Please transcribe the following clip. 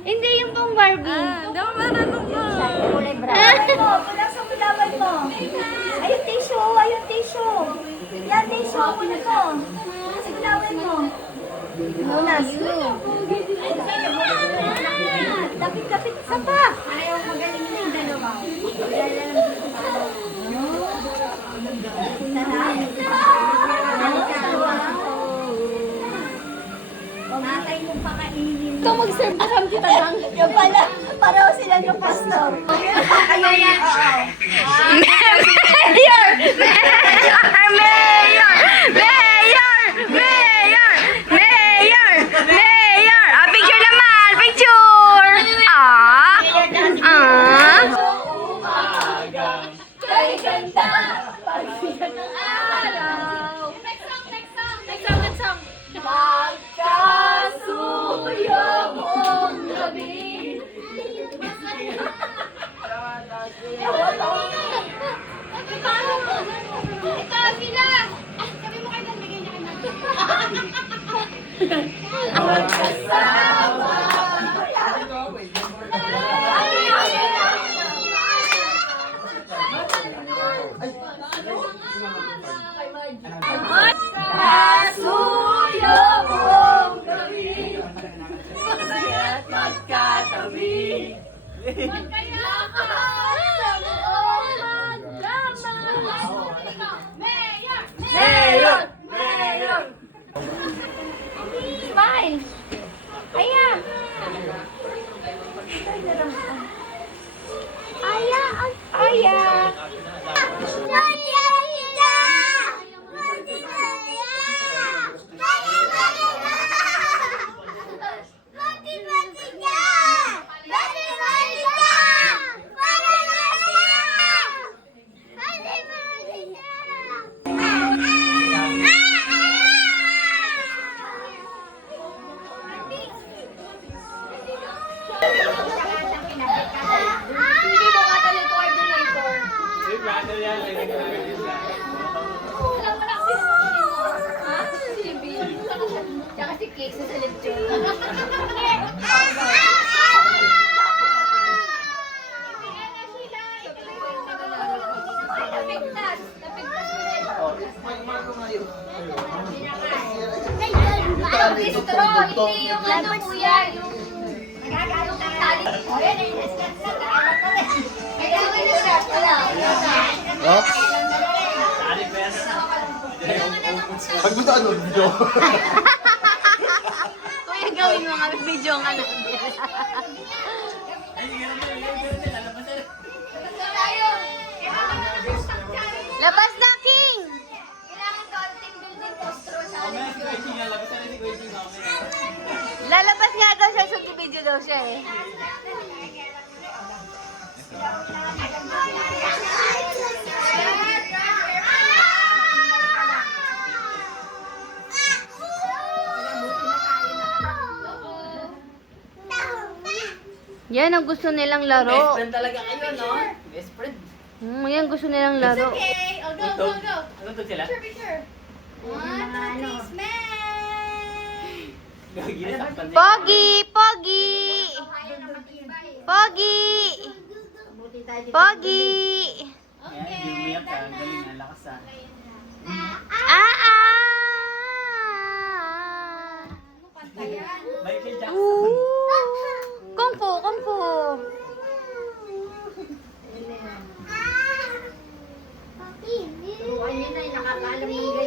Hindi, yung pang Barbie. Hindi ako marunong mo. Kulay brown. Pulang sa kulaban mo. Ayun tissue, ayun tissue. Yan tissue, pulang mo. Pulang sa kulaban mo. Lunas. Lapit-lapit isa pa. Ayaw magaling na yung dalawa. Natay mong pakainin. Ikaw mag-serve na kami kita lang. Yung pala, pareho sila ng pastor. Ayun na, oo. Mayor! Mayor! Mayor! Mayor! Mayor! Mayor! Mayor! Ah, picture naman! Picture! Ah! Ah! Kay ganda, pagsikat ng araw. Next song, next song. Next song, next song. Magkasuyo mong gabi. Ito, sila. Sabi mo kayo, bigyan niya kayo. Magkasama. Magkasuyo mong gabi. Magkatabi. Magkayakan sa buong magdamag. Mayor! Mayor! Mayor! Smile! Aya! Aya! Aya! Hindi mo kataling coordinator. Alam mo lang sino ha? Si Bill. Tsaka si Cake sa lechon. Napigtas. Napigtas ulit. Ang distro, hindi yung ano kuya, yung tali. Ayun, ay naskat na. Kailangan na siya. Wala. Pag gusto ano, video. Kuya, gawin mo nga video ang anak. Labas na, King! Kailangan konting building postro sa Lalabas nga daw siya, so video daw siya eh. Yan ang gusto nilang laro. Best friend talaga kayo, no? Best friend. Yan gusto nilang laro. Okay, oh, go, go, go. Ano to sila? Picture, picture. 1, 2, 3, smile! Ginasaktan niya. Pogi! Pogi! Pogi! Pogi! Ayan, hindi umiyak ka. Ang galing, ang lakas ah. Ah! Ah! Michael Jackson. Ooh! Kung fu! Kung fu! Turuan niyo na, nakakaalam ng